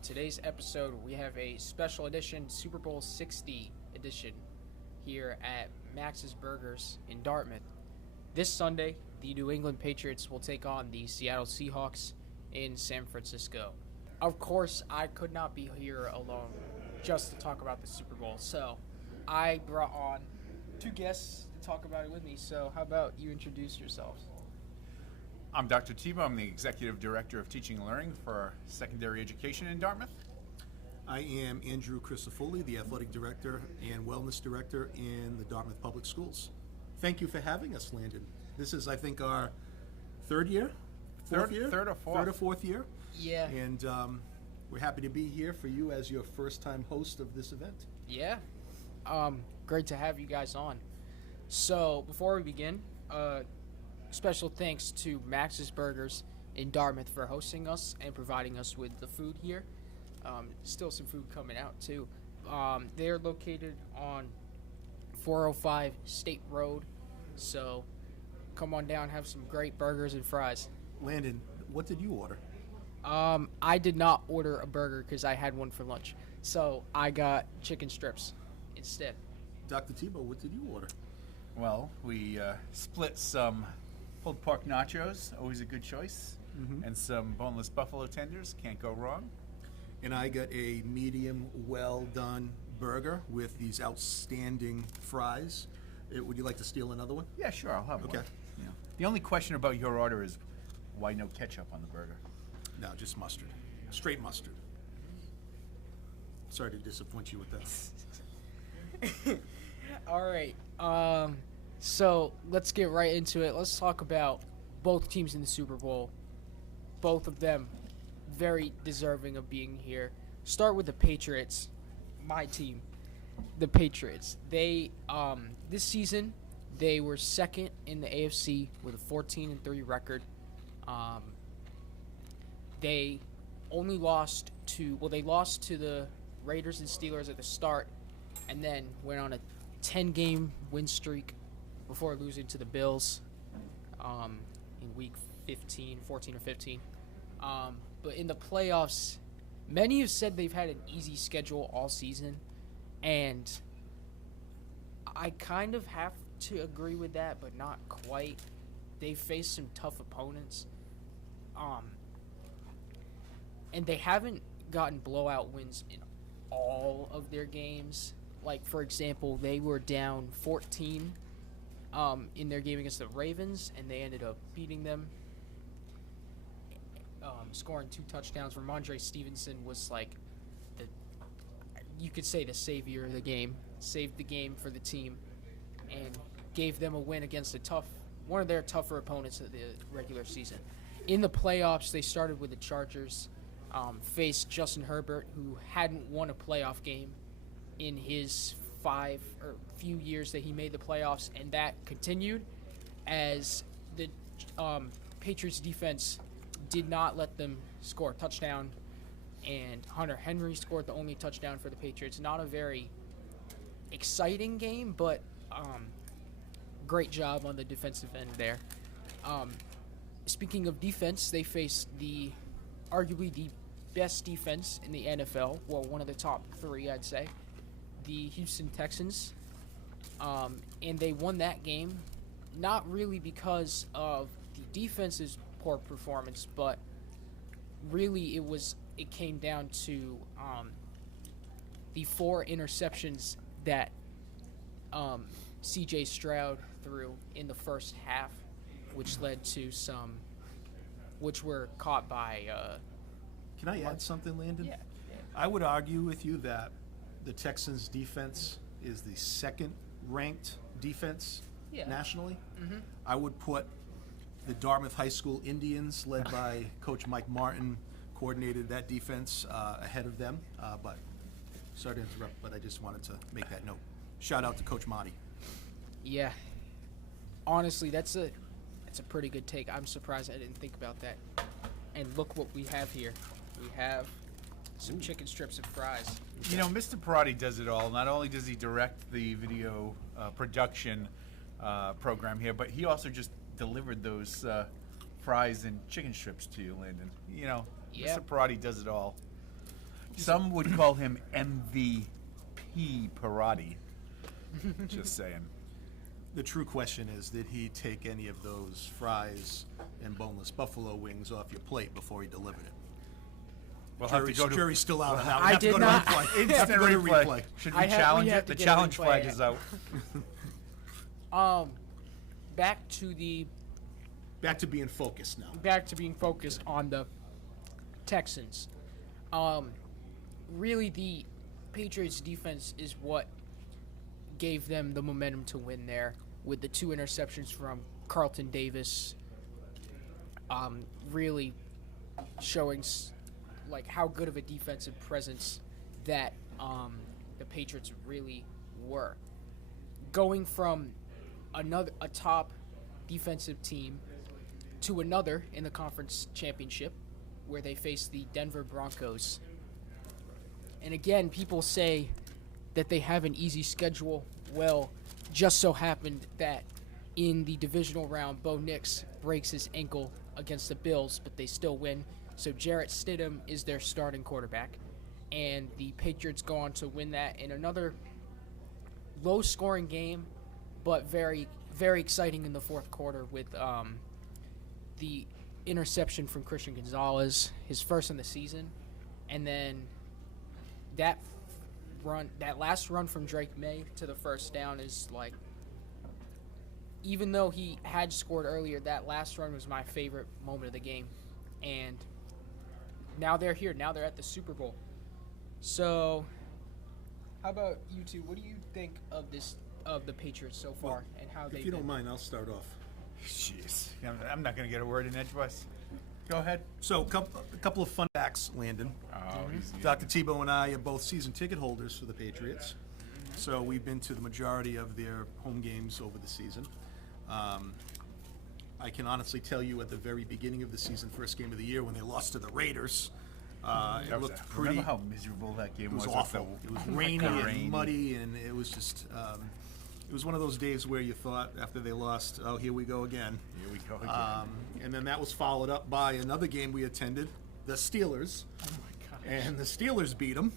On today's episode, we have a special edition Super Bowl 60 edition here at Max's Burgers in Dartmouth. This Sunday, the New England Patriots will take on the Seattle Seahawks in San Francisco. Of course, I could not be here alone just to talk about the Super Bowl, so I brought on two guests to talk about it with me. So how about you introduce yourselves? I'm Dr. Tebow. I'm the Executive Director of Teaching and Learning for Secondary Education in Dartmouth. I am Andrew Crisafulli, the Athletic Director and Wellness Director in the Dartmouth Public Schools. Thank you for having us, Landon. This is, I think, our third or fourth year. Yeah. And we're happy to be here for you as your first-time host of this event. Yeah. Great to have you guys on. So, before we begin, special thanks to Max's Burgers in Dartmouth for hosting us and providing us with the food here. Still some food coming out, too. They're located on 405 State Road, so come on down, have some great burgers and fries. Landon, what did you order? I did not order a burger because I had one for lunch, so I got chicken strips instead. Dr. Tebow, what did you order? Well, we split some pulled pork nachos, always a good choice, and some boneless buffalo tenders, can't go wrong. And I got a medium well-done burger with these outstanding fries. Would you like to steal another one? Yeah, sure, I'll have Okay. one. Yeah. The only question about your order is why no ketchup on the burger? No, just mustard. Straight mustard. Sorry to disappoint you with that. All right. So let's get right into it. Let's talk about both teams in the Super Bowl. Both of them very deserving of being here. Start with the Patriots. My team, the Patriots. They this season they were second in the AFC with a 14-3 record. They only lost to the Raiders and Steelers at the start, and then went on a 10-game win streak before losing to the Bills in week 14 or 15. But in the playoffs, many have said they've had an easy schedule all season, and I kind of have to agree with that, but not quite. They've faced some tough opponents, and they haven't gotten blowout wins in all of their games. Like, for example, they were down 14 in their game against the Ravens, and they ended up beating them, scoring 2 touchdowns. Ramondre Stevenson was like you could say the savior of the game, saved the game for the team, and gave them a win against one of their tougher opponents of the regular season. In the playoffs, they started with the Chargers, faced Justin Herbert, who hadn't won a playoff game in his few years that he made the playoffs, and that continued as the Patriots defense did not let them score a touchdown, and Hunter Henry scored the only touchdown for the Patriots. Not a very exciting game, but great job on the defensive end there. Speaking of defense, they faced arguably the best defense in the NFL, well, one of the top 3, I'd say, the Houston Texans, and they won that game, not really because of the defense's poor performance, but really it came down to the 4 interceptions that C.J. Stroud threw in the first half, which were caught by Can I add something, Landon? Yeah. I would argue with you that the Texans' defense is the second-ranked defense nationally. Mm-hmm. I would put the Dartmouth High School Indians, led by Coach Mike Martin, coordinated that defense ahead of them. But sorry to interrupt, but I just wanted to make that note. Shout out to Coach Marty. Yeah. Honestly, that's a pretty good take. I'm surprised I didn't think about that. And look what we have here. We have some chicken strips and fries. You know, Mr. Parati does it all. Not only does he direct the video production program here, but he also just delivered those fries and chicken strips to you, Landon. You know, Yeah. Mr. Parati does it all. Some would call him MVP Parati. Just saying. The true question is, did he take any of those fries and boneless buffalo wings off your plate before he delivered it? We'll have to go to Jury's still out on that. I We have to did go to not. replay. Have to instant go to replay. replay. Should I we have- challenge we have it? to The get a challenge replay. flag is out. Back to being focused now. back to being focused on the Texans. Really, the Patriots' defense is what gave them the momentum to win there, with the 2 interceptions from Carlton Davis. Really showing like how good of a defensive presence that the Patriots really were. Going from a top defensive team to another in the conference championship, where they faced the Denver Broncos. And again, people say that they have an easy schedule. Well, just so happened that in the divisional round, Bo Nix breaks his ankle against the Bills, but they still win. So Jarrett Stidham is their starting quarterback. And the Patriots go on to win that in another low-scoring game, but very, very exciting in the fourth quarter with the interception from Christian Gonzalez, his first in the season. And then that last run from Drake May to the first down is like, even though he had scored earlier, that last run was my favorite moment of the game. And now they're here. Now they're at the Super Bowl. So, how about you two? What do you think of the Patriots so far, and how they? If you don't mind, I'll start off. Jeez. I'm not going to get a word in edgewise. Go ahead. So, a couple of fun facts, Landon. Oh, easy. Dr. Tebow and I are both season ticket holders for the Patriots. So we've been to the majority of their home games over the season. I can honestly tell you at the very beginning of the season, first game of the year, when they lost to the Raiders, it looked pretty. Remember how miserable that game was? It was awful. It was rainy Rainy. and muddy, and it was just. It was one of those days where you thought, after they lost, oh, here we go again. Here we go again. And then that was followed up by another game we attended, the Steelers. Oh my gosh. And the Steelers beat them.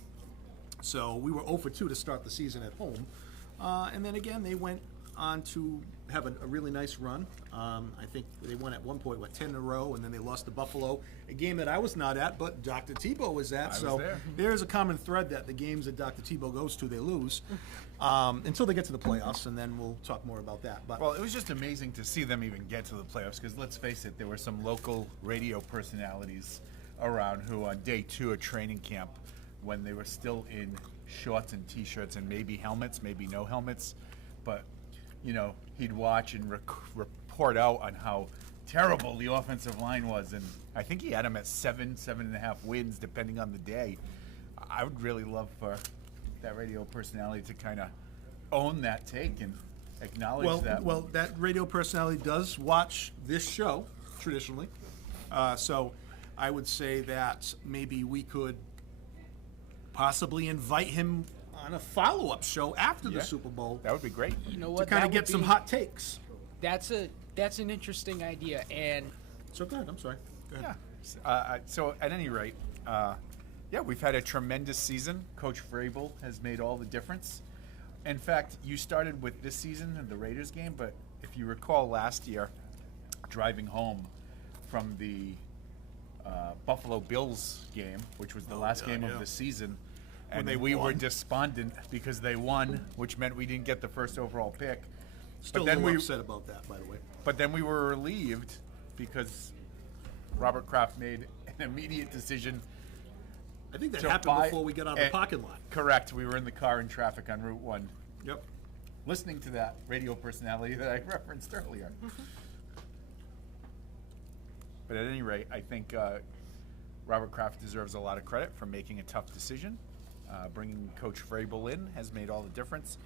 So we were 0 for 2 to start the season at home. And then again, they went on to have a really nice run. I think they won at one point, 10 in a row, and then they lost to Buffalo, a game that I was not at, but Dr. Tebow was at. I was So there. there's a common thread that the games that Dr. Tebow goes to, they lose. Until they get to the playoffs, and then we'll talk more about that. But Well, it was just amazing to see them even get to the playoffs, because let's face it, there were some local radio personalities around who on day 2 of training camp, when they were still in shorts and T-shirts and maybe helmets, maybe no helmets, but, he'd watch and report out on how terrible the offensive line was, and I think he had them at 7.5 wins, depending on the day. I would really love for that radio personality to kind of own that take and acknowledge that. Well, that radio personality does watch this show traditionally, so I would say that maybe we could possibly invite him on a follow-up show after Yeah. the Super Bowl That would be great. You know to what? kind That of get would some be- hot takes. That's an interesting idea, and So go ahead. I'm sorry. Go ahead. Yeah. So at any rate, we've had a tremendous season. Coach Vrabel has made all the difference. In fact, you started with this season and the Raiders game, but if you recall last year, driving home from the Buffalo Bills game, which was the last God, game yeah. of the season, When and they we were won. despondent because they won, which meant we didn't get the first overall pick. Still But a then little we upset about that, by the way. But then we were relieved because Robert Kraft made an immediate decision. I think that to happened buy- before we got out of the parking lot. Correct. We were in the car in traffic on Route 1, Yep. listening to that radio personality that I referenced earlier. But at any rate, I think Robert Kraft deserves a lot of credit for making a tough decision. Bringing Coach Vrabel in has made all the difference.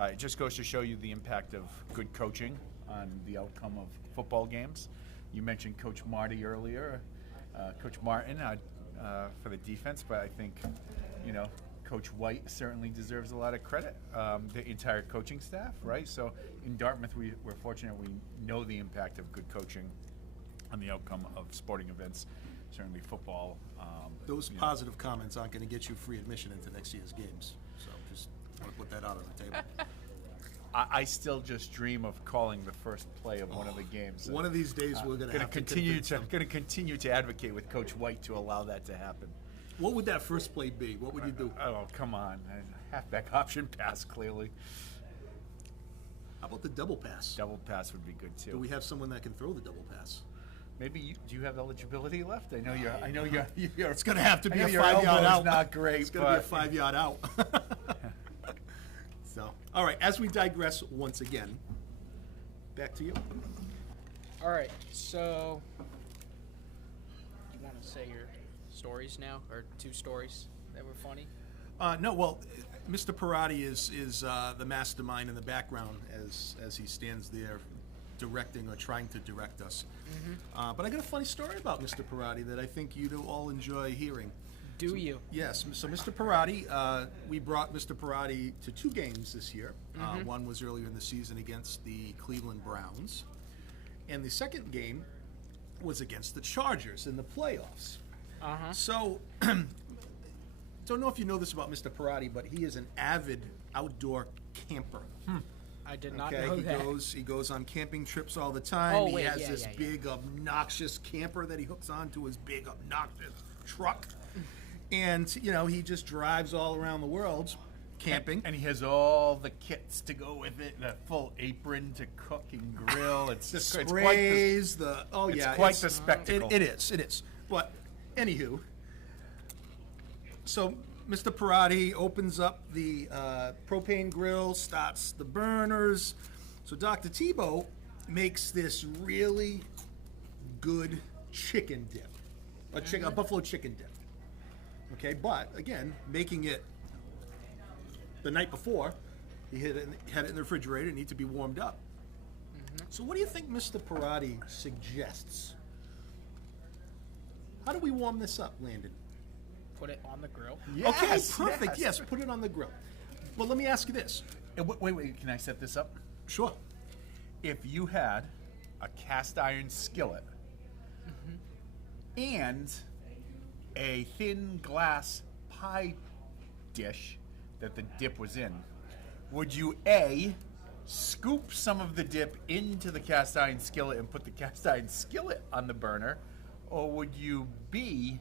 It just goes to show you the impact of good coaching on the outcome of football games. You mentioned Coach Marty earlier, Coach Martin for the defense, but I think, Coach White certainly deserves a lot of credit. The entire coaching staff, right? So in Dartmouth, we're fortunate we know the impact of good coaching on the outcome of sporting events. certainly football. Those positive comments aren't going to get you free admission into next year's games. So just want to put that out on the table. I still just dream of calling the first play of one of the games. One of these days we're going to have to convince them. Going to continue to advocate with Coach White to allow that to happen. What would that first play be? What would you do? Oh, come on. Halfback option pass, clearly. How about the double pass? Double pass would be good, too. Do we have someone that can throw the double pass? Maybe do you have eligibility left? I know you're. It's going to have to be a your 5 yard elbow's out. Not great. It's going to be a 5 yard out. So, all right. As we digress once again, back to you. All right, so you want to say your stories now, or 2 stories that were funny? No, well, Mr. Parati is the mastermind in the background as he stands there directing or trying to direct us. But I got a funny story about Mr. Parati that I think you'd all enjoy hearing. Do you? Yes. So Mr. Parati, we brought Mr. Parati to 2 games this year. One was earlier in the season against the Cleveland Browns, and the second game was against the Chargers in the playoffs. So, don't know if you know this about Mr. Parati, but he is an avid outdoor camper. I did not know that. He goes on camping trips all the time. Oh, he wait, has yeah, this yeah. big obnoxious camper that he hooks onto his big obnoxious truck. And, he just drives all around the world camping. And he has all the kits to go with it, the full apron to cook and grill. It's The sprays, sprays, it's quite the spectacle. It is. But, anywho, so Mr. Parati opens up the propane grill, starts the burners. So Dr. Tebow makes this really good chicken dip, a buffalo chicken dip. Okay, but again, making it the night before, he had it in the refrigerator. It needs to be warmed up. So what do you think Mr. Parati suggests? How do we warm this up, Landon? Put it on the grill. Okay, perfect. Yes, put it on the grill. Well, let me ask you this. Wait, can I set this up? Sure. If you had a cast iron skillet and a thin glass pie dish that the dip was in, would you A, scoop some of the dip into the cast iron skillet and put the cast iron skillet on the burner, or would you B,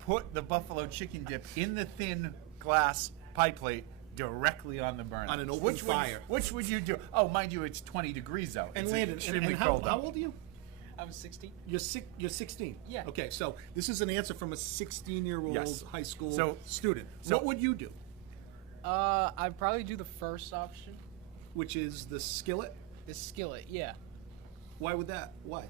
put the buffalo chicken dip in the thin glass pie plate directly on the burner? On an open fire. Which would you do? Oh, mind you, it's 20 degrees out. And It's Landon, extremely how cold out. old are you? I was 16. You're 16. Yeah. Okay, so this is an answer from a 16-year-old Yes. high school student. so- What would you do? I'd probably do the first option, Which is the skillet? the skillet. Yeah. Why would that? Why?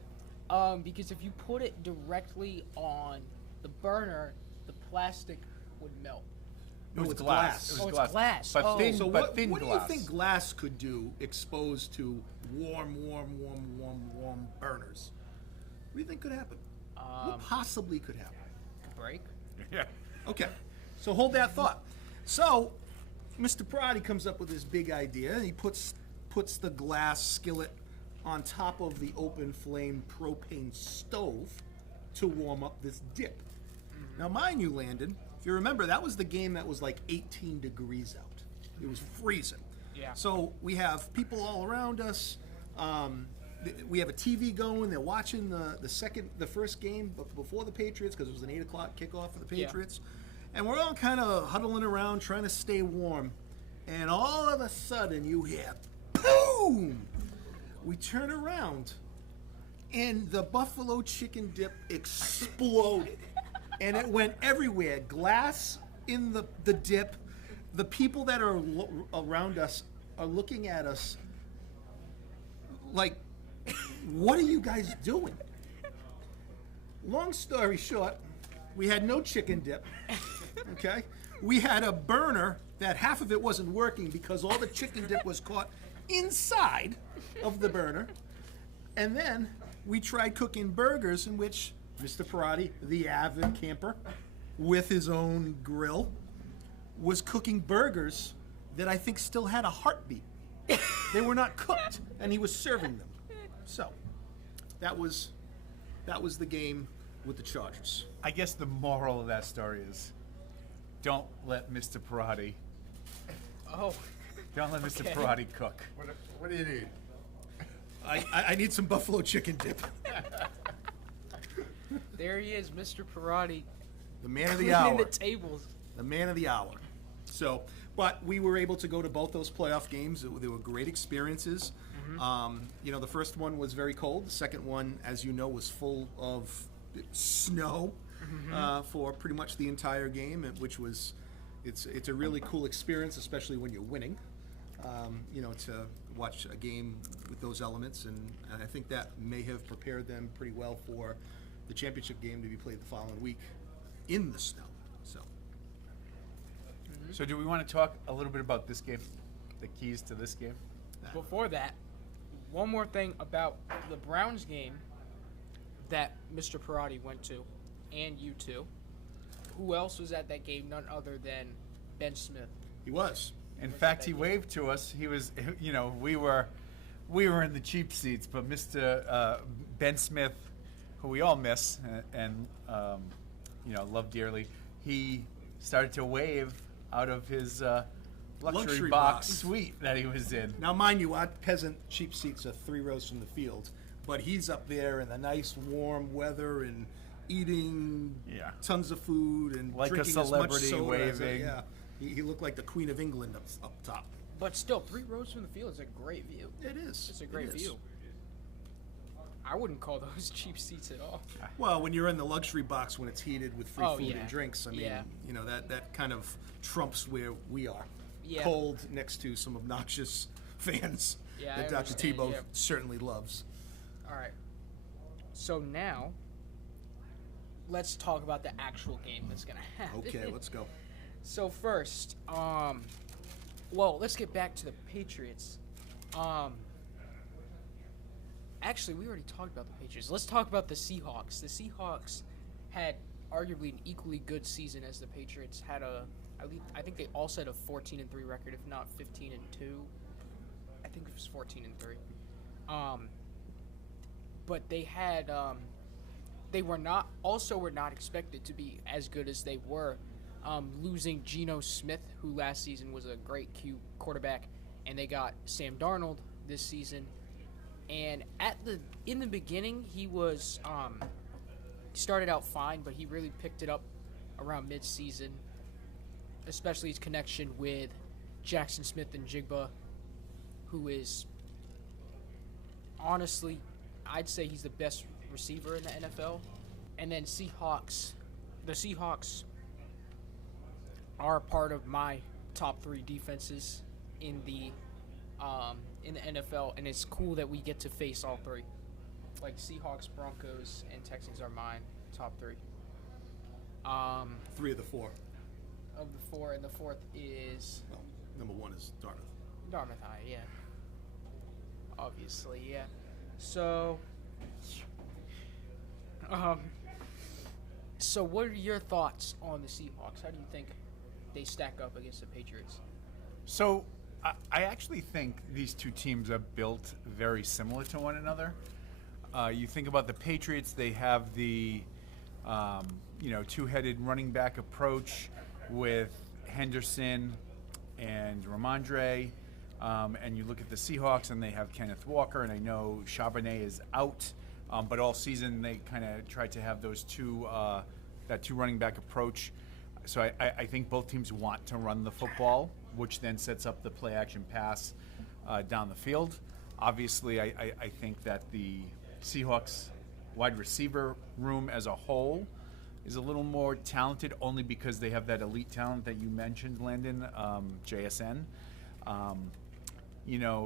Because if you put it directly on the burner, the plastic would melt. It was it's glass. glass. It was Oh, it's glass. glass. But Oh. thin, So but what thin do glass. you think glass could do exposed to warm burners? What do you think could happen? What possibly could happen? Break. Yeah. Okay, so hold that thought. So, Mr. Parati comes up with this big idea. He puts the glass skillet on top of the open flame propane stove to warm up this dip. Now, mind you, Landon, if you remember, that was the game that was like 18 degrees out. It was freezing. Yeah. So we have people all around us. We have a TV going. They're watching the first game before the Patriots because it was an 8 o'clock kickoff for the Yeah. Patriots. And we're all kind of huddling around trying to stay warm. And all of a sudden you hear, boom! We turn around and the buffalo chicken dip exploded. And it went everywhere. Glass in the dip. The people that are around us are looking at us like, what are you guys doing? Long story short, we had no chicken dip, okay? We had a burner that half of it wasn't working because all the chicken dip was caught inside of the burner. And then we tried cooking burgers in which Mr. Parati, the avid camper, with his own grill, was cooking burgers that I think still had a heartbeat. They were not cooked, and he was serving them. So, that was the game with the Chargers. I guess the moral of that story is, don't let Mr. Parati. Oh, Don't let Mr. Okay. Parati cook. What do you need? I need some buffalo chicken dip. there he is, Mr. Parati, The man of the cleaning hour. the tables. The man of the hour. So, but we were able to go to both those playoff games. They were great experiences. The first one was very cold. The second one, as you know, was full of snow for pretty much the entire game, which was, it's a really cool experience, especially when you're winning. To watch a game with those elements, and I think that may have prepared them pretty well for the championship game to be played the following week in the snow. So do we want to talk a little bit about this game? The keys to this game? Before that, one more thing about the Browns game that Mr. Parati went to, and you two. Who else was at that game? None other than Ben Smith. He was. In fact, he waved to us. He was, we were in the cheap seats, but Mr. Ben Smith, who we all miss and love dearly, he started to wave out of his luxury box suite that he was in. Now, mind you, our peasant cheap seats are 3 rows from the field, but he's up there in the nice warm weather and eating tons of food and like drinking a celebrity as much soda waving. He looked like the Queen of England up top. But still, 3 rows from the field is a great view. It is. It's a great It is. view. I wouldn't call those cheap seats at all. Well, when you're in the luxury box when it's heated with free food yeah. and drinks, I mean, Yeah. that kind of trumps where we are. Yeah. Cold next to some obnoxious fans Yeah, that I Dr. understand, Tebow yeah. certainly loves. All right. So now, let's talk about the actual game that's going to happen. Okay, let's go. So first, let's get back to the Patriots. Actually, we already talked about the Patriots. Let's talk about the Seahawks. The Seahawks had arguably an equally good season as the Patriots. I think they also had a 14-3 record, if not 15-2. I think it was 14-3. But they had, they were not expected to be as good as they were. Losing Geno Smith, who last season was a great quarterback, and they got Sam Darnold this season. And in the beginning, he was started out fine, but he really picked it up around mid-season, especially his connection with Jackson Smith and Jigba, who is honestly, I'd say he's the best receiver in the NFL. And then the Seahawks are part of my top 3 defenses in the NFL, and it's cool that we get to face all 3. Like Seahawks, Broncos, and Texans are mine top 3. 3 of the 4. Of the 4, and the 4th is Well, number 1 is Dartmouth. Dartmouth High, yeah. Obviously, yeah. So, what are your thoughts on the Seahawks? How do you think they stack up against the Patriots? So I actually think these two teams are built very similar to one another. You think about the Patriots; they have the two-headed running back approach with Henderson and Ramondre. And you look at the Seahawks, and they have Kenneth Walker, and I know Charbonnet is out, but all season they kind of tried to have those that two running back approach. So I think both teams want to run the football, which then sets up the play action pass down the field. Obviously, I think that the Seahawks wide receiver room as a whole is a little more talented, only because they have that elite talent that you mentioned, Landon, JSN.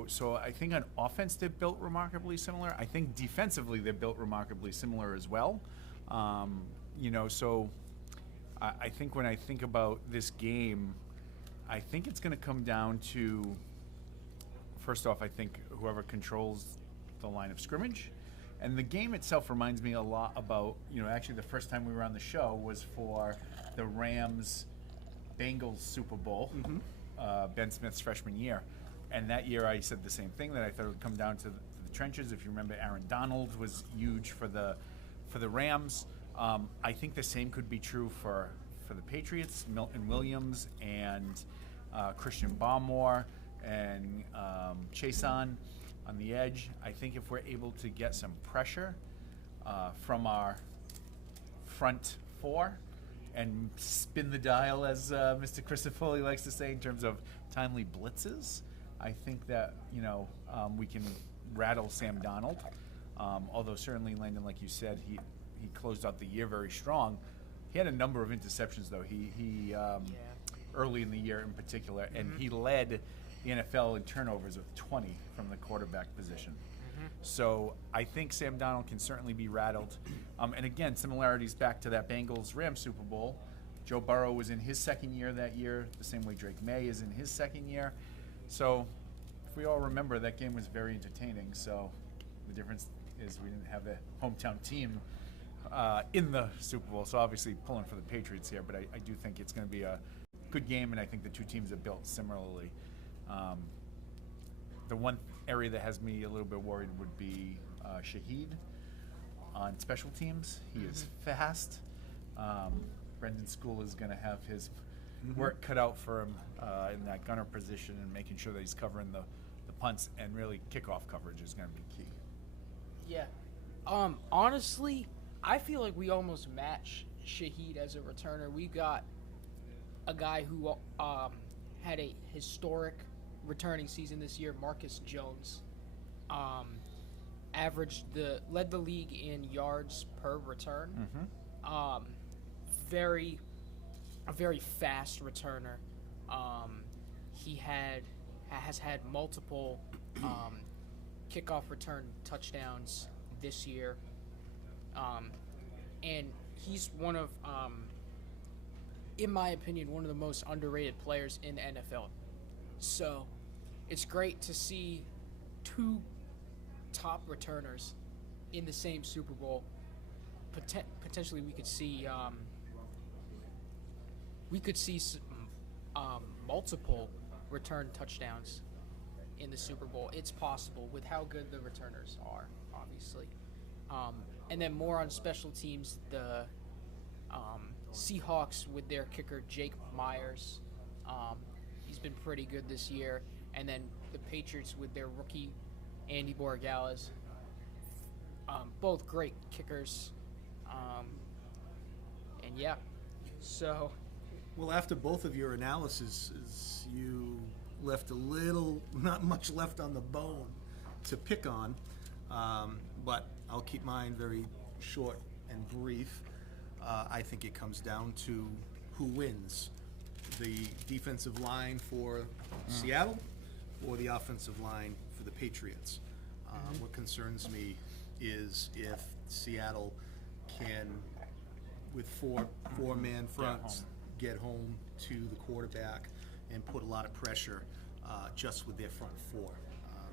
So I think on offense they're built remarkably similar. I think defensively they're built remarkably similar as well. So I think when I think about this game, I think it's going to come down to, first off, I think whoever controls the line of scrimmage. And the game itself reminds me a lot about, actually the first time we were on the show was for the Rams-Bengals Super Bowl, Ben Smith's freshman year. And that year I said the same thing, that I thought it would come down to the trenches. If you remember, Aaron Donald was huge for the Rams. I think the same could be true for the Patriots, Milton Williams and Christian Barmore and Chason on the edge. I think if we're able to get some pressure from our front four and spin the dial, as Mr. Crisafulli likes to say, in terms of timely blitzes, I think that, we can rattle Sam Darnold. Although certainly, Landon, like you said, he closed out the year very strong. He had a number of interceptions, though. He early in the year in particular, and he led the NFL in turnovers with 20 from the quarterback position. So I think Sam Darnold can certainly be rattled. And again, similarities back to that Bengals-Rams Super Bowl. Joe Burrow was in his second year that year, the same way Drake May is in his second year. So if we all remember, that game was very entertaining. So the difference is we didn't have a hometown team in the Super Bowl. So obviously pulling for the Patriots here, but I do think it's going to be a good game, and I think the two teams are built similarly. The one area that has me a little bit worried would be Shaheed on special teams. He is fast. Brendan School is going to have his work cut out for him in that gunner position and making sure that he's covering the punts, and really kickoff coverage is going to be key. Yeah. Honestly, I feel like we almost match Shaheed as a returner. We got a guy who had a historic returning season this year, Marcus Jones. Led the league in yards per return. A very fast returner. He has had multiple kickoff return touchdowns this year. And he's one of, in my opinion, one of the most underrated players in the NFL. So it's great to see two top returners in the same Super Bowl. Potentially, we could see multiple return touchdowns in the Super Bowl. It's possible with how good the returners are, obviously. And then more on special teams, the Seahawks with their kicker Jake Myers. He's been pretty good this year. And then the Patriots with their rookie Andy Borregales. Both great kickers. And yeah, so. Well, after both of your analyses, you left not much left on the bone to pick on, but I'll keep mine very short and brief. I think it comes down to who wins, the defensive line for Seattle or the offensive line for the Patriots. What concerns me is if Seattle can, with four-man fronts, get home to the quarterback and put a lot of pressure just with their front four.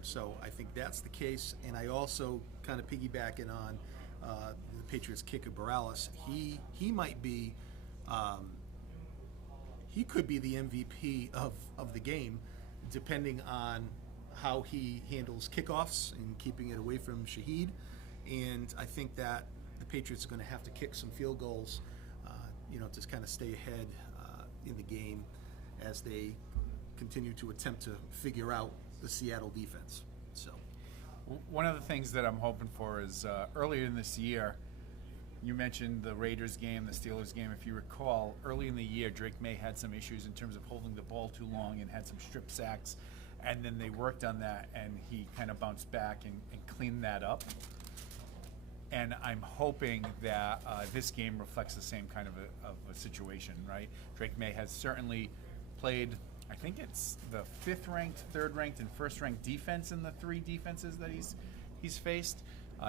So I think that's the case, and I also kind of piggybacking on the Patriots kicker Borregales. He might be, he could be the MVP of the game, depending on how he handles kickoffs and keeping it away from Shaheed. And I think that the Patriots are going to have to kick some field goals, to kind of stay ahead in the game as they continue to attempt to figure out the Seattle defense. So, one of the things that I'm hoping for is earlier in this year, you mentioned the Raiders game, the Steelers game. If you recall, early in the year, Drake May had some issues in terms of holding the ball too long and had some strip sacks, and then they worked on that, and he kind of bounced back and cleaned that up. And I'm hoping that this game reflects the same kind of a situation, right? Drake May has certainly played, I think it's the 5th-ranked, 3rd-ranked, and 1st-ranked defense in the 3 defenses that he's faced.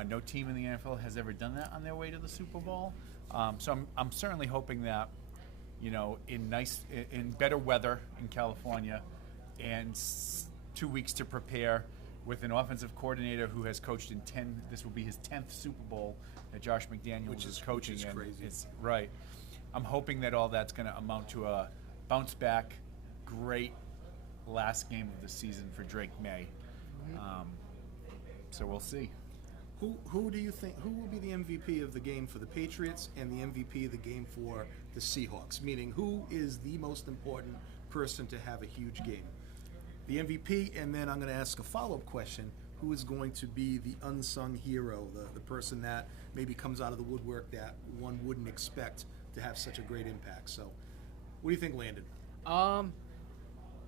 No team in the NFL has ever done that on their way to the Super Bowl. So I'm certainly hoping that, in better weather in California, and 2 weeks to prepare, with an offensive coordinator who has coached in 10, this will be his 10th Super Bowl that Josh McDaniels is coaching in. Crazy. It's right. I'm hoping that all that's going to amount to a bounce back, great last game of the season for Drake May. So we'll see. Who do you think, who will be the MVP of the game for the Patriots and the MVP of the game for the Seahawks? Meaning, who is the most important person to have a huge game? The MVP, and then I'm going to ask a follow-up question. Who is going to be the unsung hero, the person that maybe comes out of the woodwork that one wouldn't expect to have such a great impact? So, what do you think, Landon?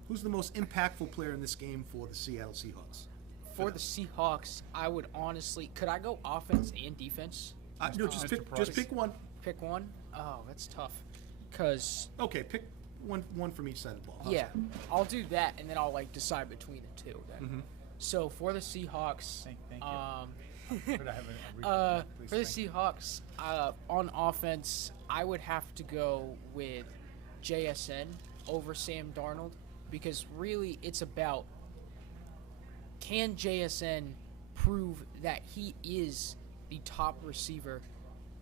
Who's the most impactful player in this game for the Seattle Seahawks? For the Seahawks, I would honestly. Could I go offense and defense? No, just pick one. Pick one? Oh, that's tough. Cause Okay, pick one from each side of the ball. How's yeah, that? I'll do that, and then I'll decide between the two. Then. Mm-hmm. So for the Seahawks, Thank you. Could I have a for the please? Seahawks, on offense, I would have to go with JSN over Sam Darnold because really it's about can JSN prove that he is the top receiver?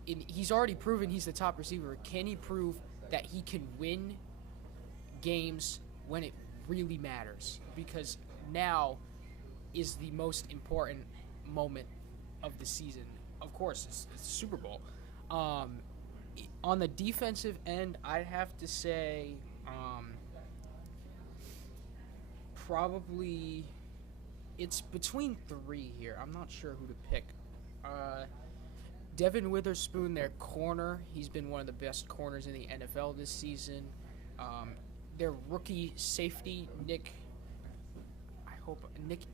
He's already proven he's the top receiver. Can he prove that he can win games when it really matters? Because now is the most important moment of the season. Of course, it's the Super Bowl. On the defensive end, I'd have to say probably it's between three here. I'm not sure who to pick. Devin Witherspoon, their corner. He's been one of the best corners in the NFL this season. Their rookie safety, Nick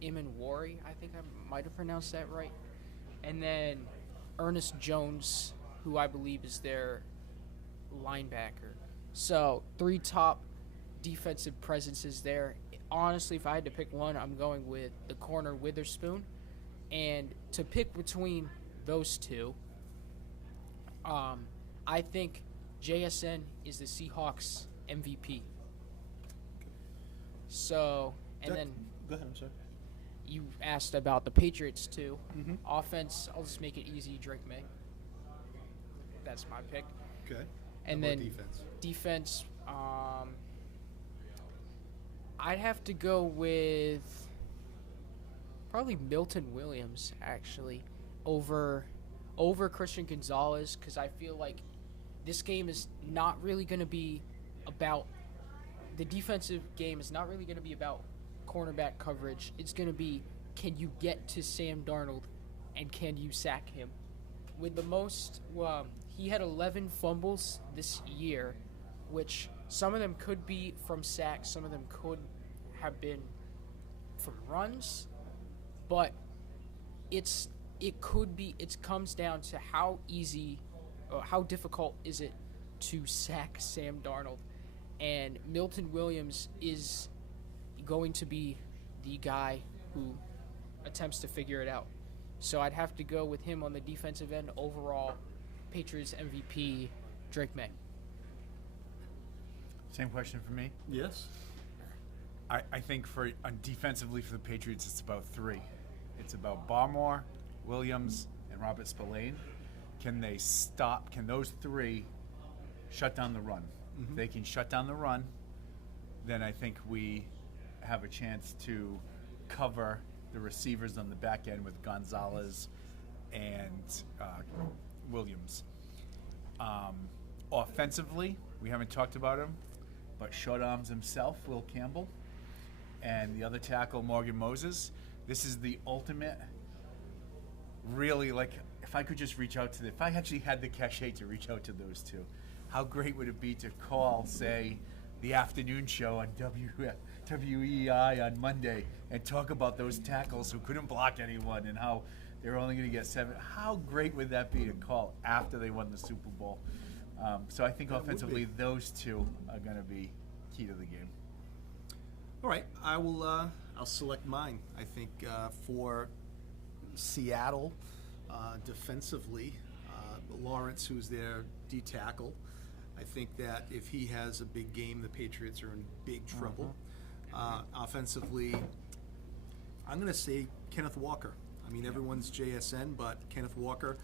Imanwari, I think I might have pronounced that right. And then Ernest Jones, who I believe is their linebacker. So 3 top defensive presences there. Honestly, if I had to pick one, I'm going with the corner Witherspoon. And to pick between those two, I think JSN is the Seahawks MVP. So, and then Go ahead, I'm sorry. you asked about the Patriots too. Mm-hmm. Offense, I'll just make it easy. Drake May. That's my pick. Okay. And How about then defense. I'd have to go with probably Milton Williams actually over Christian Gonzalez because I feel like this game is not really going to be about the defensive game is not really going to be about cornerback coverage. It's going to be can you get to Sam Darnold and can you sack him? With the most, he had 11 fumbles this year, which some of them could be from sacks, some of them could have been from runs, but it comes down to how easy, or how difficult is it to sack Sam Darnold, and Milton Williams is going to be the guy who attempts to figure it out. So I'd have to go with him on the defensive end. Overall, Patriots MVP, Drake May. Same question for me. Yes. I think defensively for the Patriots, it's about 3. It's about Barmore, Williams, and Robert Spillane. Can those 3 shut down the run? Mm-hmm. If they can shut down the run, then I think we have a chance to cover the receivers on the back end with Gonzalez and Williams. Offensively, we haven't talked about him, but short arms himself, Will Campbell, and the other tackle, Morgan Moses. This is the ultimate, really, like, if I could just reach out to if I actually had the cachet to reach out to those 2, how great would it be to call, say, the afternoon show on WEI on Monday and talk about those tackles who couldn't block anyone and how they're only going to get 7. How great would that be to call after they won the Super Bowl? So I think That would offensively, be. those 2 are going to be key to the game. All right, I will. I'll select mine. I think for Seattle, defensively, Lawrence, who's their D tackle. I think that if he has a big game, the Patriots are in big trouble. Offensively, I'm going to say Kenneth Walker. I mean, everyone's JSN, but Kenneth Walker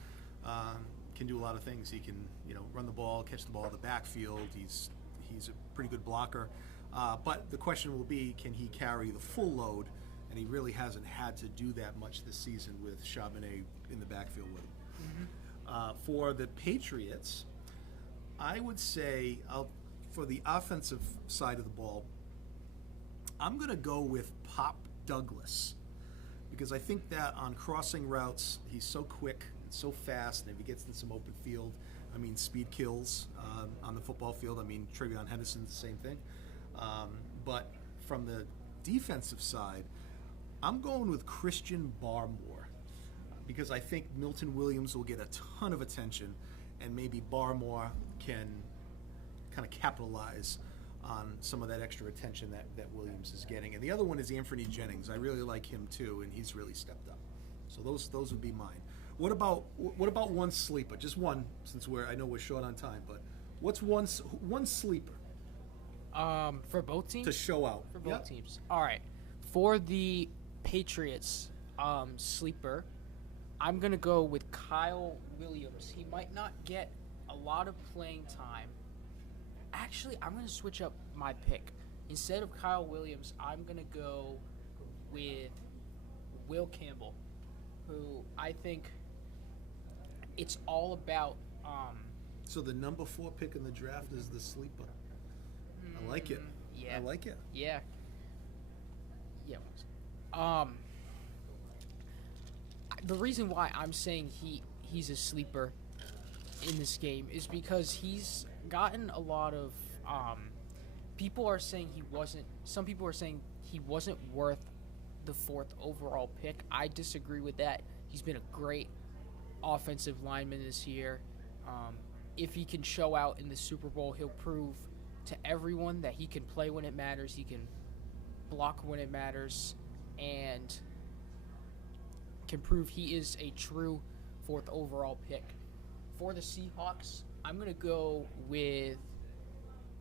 can do a lot of things. He can, run the ball, catch the ball in the backfield. He's a pretty good blocker. But the question will be, can he carry the full load and he really hasn't had to do that much this season with Charbonnet in the backfield with him. For the Patriots, I would say for the offensive side of the ball, I'm going to go with Pop Douglas, because I think that on crossing routes, he's so quick and so fast, and if he gets in some open field, I mean, speed kills on the football field. I mean, Travion Henderson's the same thing. But from the defensive side, I'm going with Christian Barmore, because I think Milton Williams will get a ton of attention, and maybe Barmore can kind of capitalize on some of that extra attention that Williams is getting. And the other one is Anthony Jennings. I really like him too, and he's really stepped up. So those would be mine. What about one sleeper? Just one, since I know we're short on time. But what's one sleeper? For both teams? To show out. For both teams. All right. For the Patriots sleeper, I'm going to go with Kyle Williams. He might not get a lot of playing time. Actually, I'm going to switch up my pick. Instead of Kyle Williams, I'm going to go with Will Campbell, who I think it's all about. So the number 4 pick in the draft is the sleeper. I like it. Yeah. I like it. Yeah. Yeah. The reason why I'm saying he's a sleeper in this game is because he's gotten a lot of people are saying some people are saying he wasn't worth the 4th overall pick. I disagree with that. He's been a great offensive lineman this year. If he can show out in the Super Bowl, he'll prove to everyone that he can play when it matters, he can block when it matters, and can prove he is a true 4th overall pick. For the Seahawks, I'm going to go with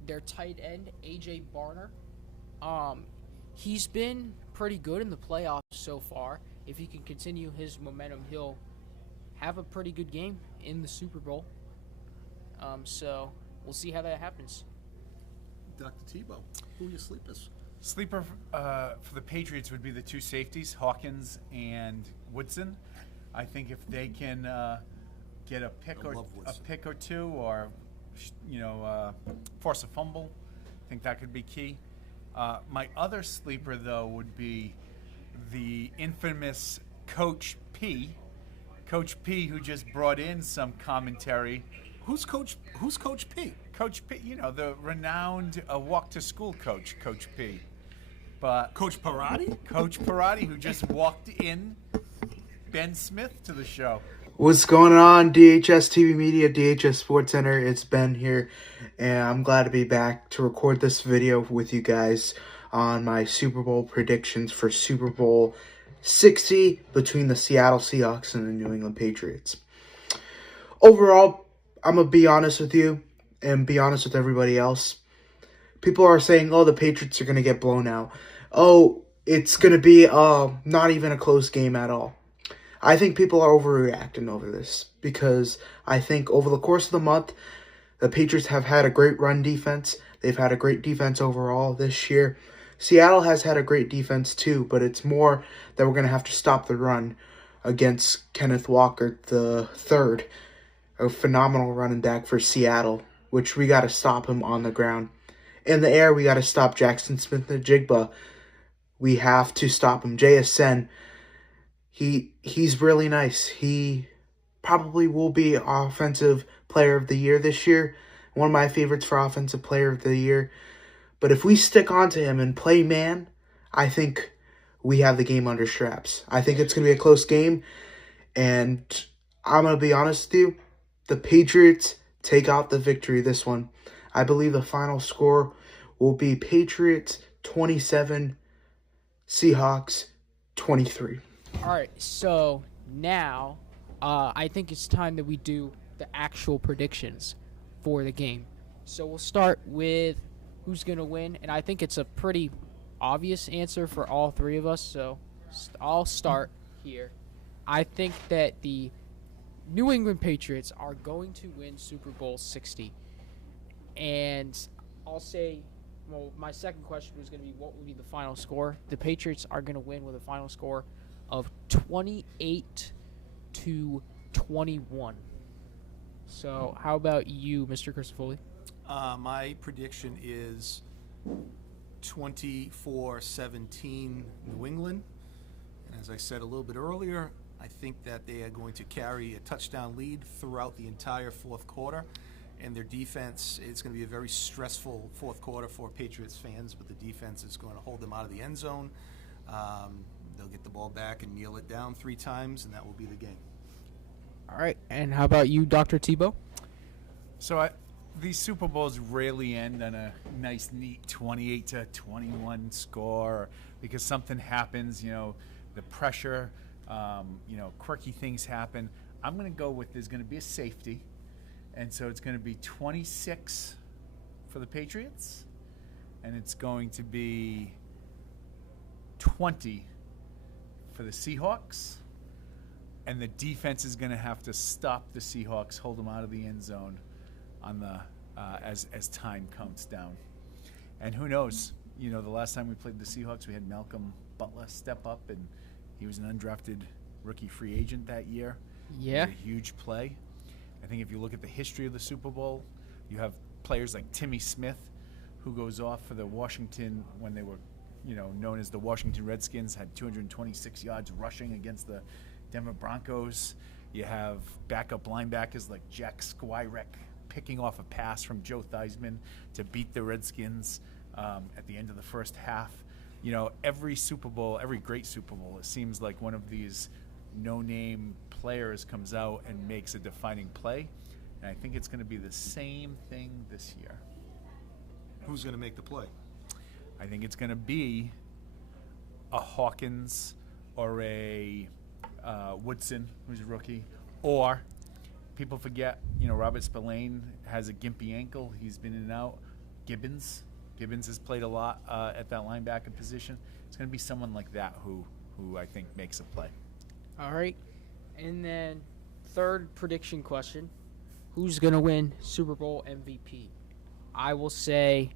their tight end, A.J. Barner. He's been pretty good in the playoffs so far. If he can continue his momentum, he'll have a pretty good game in the Super Bowl. So we'll see how that happens. Dr. Tebow, who are your sleepers? Sleeper for the Patriots would be the 2 safeties, Hawkins and Woodson. I think if they can get a pick or two, or force a fumble, I think that could be key. My other sleeper, though, would be the infamous Coach P, who just brought in some commentary. Who's Coach P? Coach P, the renowned walk to school coach, Coach P. But Coach Parati? Coach Parati, who just walked in Ben Smith to the show. What's going on, DHS TV Media, DHS Sportscenter? It's Ben here, and I'm glad to be back to record this video with you guys on my Super Bowl predictions for Super Bowl 60 between the Seattle Seahawks and the New England Patriots. Overall, I'm going to be honest with you and be honest with everybody else. People are saying, the Patriots are going to get blown out. It's going to be not even a close game at all. I think people are overreacting over this because I think over the course of the month, the Patriots have had a great run defense. They've had a great defense overall this year. Seattle has had a great defense too, but it's more that we're going to have to stop the run against Kenneth Walker the third, a phenomenal running back for Seattle, which we got to stop him on the ground. In the air, we got to stop Jackson Smith-Njigba. We have to stop him. JSN, he's really nice. He probably will be Offensive Player of the Year this year. One of my favorites for Offensive Player of the Year. But if we stick onto him and play man, I think we have the game under straps. I think it's going to be a close game. And I'm going to be honest with you. The Patriots take out the victory this one. I believe the final score will be Patriots 27, Seahawks 23. All right, so now I think it's time that we do the actual predictions for the game. So we'll start with who's going to win, and I think it's a pretty obvious answer for all 3 of us, so I'll start here. I think that the New England Patriots are going to win Super Bowl 60. And I'll say Well, my second question was going to be what would be the final score. The Patriots are going to win with a final score of 28-21. So, how about you, Mr. Christofoli? My prediction is 24-17 New England. And as I said a little bit earlier, I think that they are going to carry a touchdown lead throughout the entire fourth quarter. And their defense, it's going to be a very stressful fourth quarter for Patriots fans, but the defense is going to hold them out of the end zone. They'll get the ball back and kneel it down 3 times, and that will be the game. All right. And how about you, Dr. Tebow? So these Super Bowls rarely end on a nice, neat 28-21 score because something happens, the pressure, quirky things happen. I'm going to go with there's going to be a safety. And so it's going to be 26 for the Patriots, and it's going to be 20 for the Seahawks. And the defense is going to have to stop the Seahawks, hold them out of the end zone on the as time counts down. And who knows? The last time we played the Seahawks, we had Malcolm Butler step up, and he was an undrafted rookie free agent that year. Yeah. It was a huge play. I think if you look at the history of the Super Bowl, you have players like Timmy Smith, who goes off for the Washington when they were, known as the Washington Redskins, had 226 yards rushing against the Denver Broncos. You have backup linebackers like Jack Squirek picking off a pass from Joe Theismann to beat the Redskins at the end of the first half. Every Super Bowl, every great Super Bowl, it seems like one of these no-name players comes out and makes a defining play, and I think it's going to be the same thing this year. Who's going to make the play? I think it's going to be a Hawkins or a Woodson, who's a rookie, or people forget, Robert Spillane has a gimpy ankle. He's been in and out. Gibbons has played a lot at that linebacker position. It's going to be someone like that who I think makes a play. All right. And then third prediction question. Who's going to win Super Bowl MVP? I will say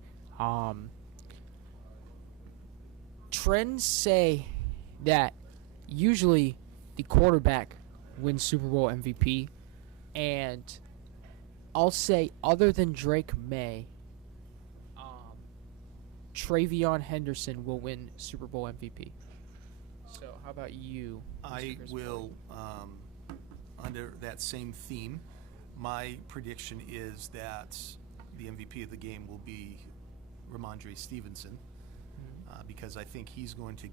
trends say that usually the quarterback wins Super Bowl MVP. And I'll say other than Drake May, Travion Henderson will win Super Bowl MVP. So how about you, Mr. I Chris will, under that same theme, my prediction is that the MVP of the game will be Ramondre Stevenson, because I think he's going to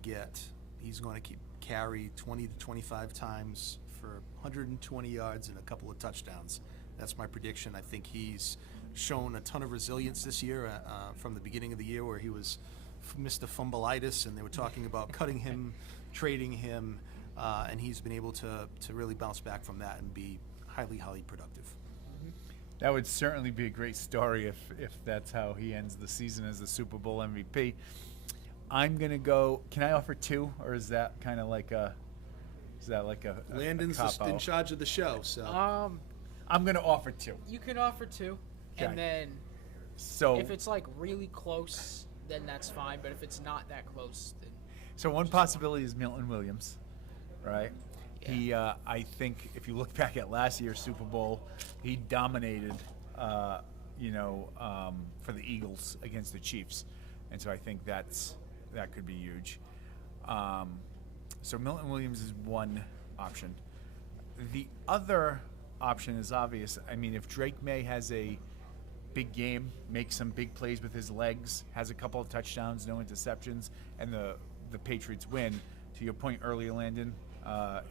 carry 20 to 25 times for 120 yards and a couple of touchdowns. That's my prediction. I think he's shown a ton of resilience this year from the beginning of the year where he was Mr. Fumbleitis, and they were talking about cutting him, trading him, and he's been able to really bounce back from that and be highly, highly productive. That would certainly be a great story if that's how he ends the season as the Super Bowl MVP. I'm going to go, can I offer 2, or is that kind of like a Landon's cop-out? in charge of the show, so. I'm going to offer 2. You can offer 2, Okay. and then So if it's like really close, then that's fine. But if it's not that close, then So one possibility is Milton Williams, right? Yeah. He, I think, if you look back at last year's Super Bowl, he dominated, for the Eagles against the Chiefs, and so I think that could be huge. So Milton Williams is one option. The other option is obvious. I mean, if Drake May has a big game, makes some big plays with his legs, has a couple of touchdowns, no interceptions, and the Patriots win, to your point earlier, Landon,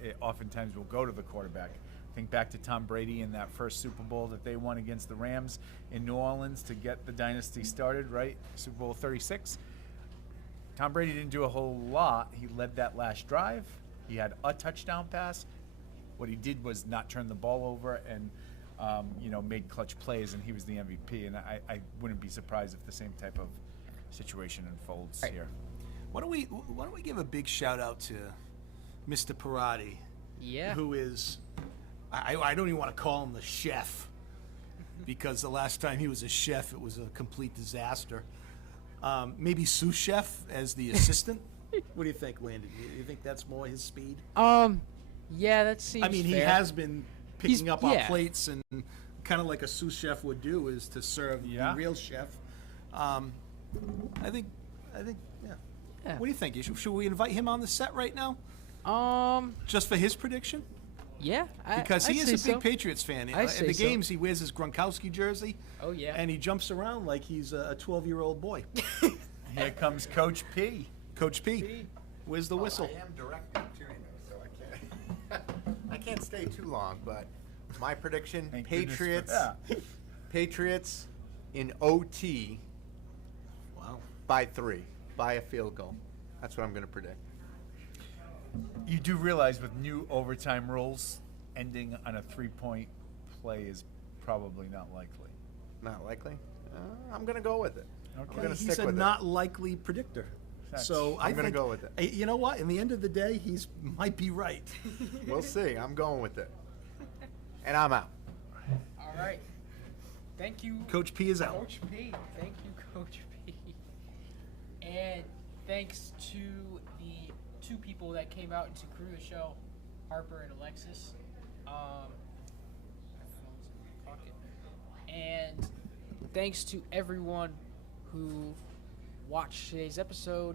it oftentimes will go to the quarterback. Think back to Tom Brady in that first Super Bowl that they won against the Rams in New Orleans to get the dynasty started, right? Super Bowl 36. Tom Brady didn't do a whole lot. He led that last drive. He had a touchdown pass. What he did was not turn the ball over and, made clutch plays, and he was the MVP. And I wouldn't be surprised if the same type of situation unfolds here. Why don't we give a big shout out to Mr. Parati, yeah. who is, I don't even want to call him the chef, because the last time he was a chef, it was a complete disaster. Maybe sous chef as the assistant. What do you think, Landon? You think that's more his speed? Yeah, that seems. I mean, he fair. has been picking up our yeah. plates, and kind of like a sous chef would do is to serve the real chef. I think, yeah. What do you think? Should we invite him on the set right now? Just for his prediction? Yeah, Because he I'd is say a big so. Patriots fan. I'd At say the so. games, he wears his Gronkowski jersey. Oh yeah. And he jumps around like he's a 12-year-old boy. Here comes Coach P. Coach P, where's the whistle? I am directing too, so I can't. I can't stay too long. But my prediction: Thank goodness for Patriots. that. Patriots in OT Wow. by 3, by a field goal. That's what I'm going to predict. You do realize with new overtime rules, ending on a 3-point play is probably not likely. Not likely. I'm going to go with it. Okay. I'm going to He's stick a with not likely predictor. So I'm I gonna think, go with it. You know what? In the end of the day, he's might be right. it. We'll see. I'm going with it. And I'm out. All right. Thank you, Coach P is out. Coach P. Thank you, Coach P. And thanks to the 2 people that came out to crew the show, Harper and Alexis. My phone's in my pocket. And thanks to everyone who watched today's episode.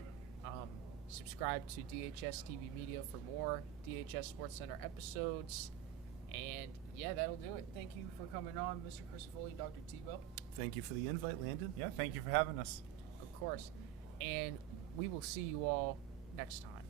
Subscribe to DHS TV Media for more DHS Sportscenter episodes. And yeah, that'll do it. Thank you for coming on, Mr. Crisafulli, Dr. Tebow. Thank you for the invite, Landon. Yeah, thank you for having us. Of course. And we will see you all next time.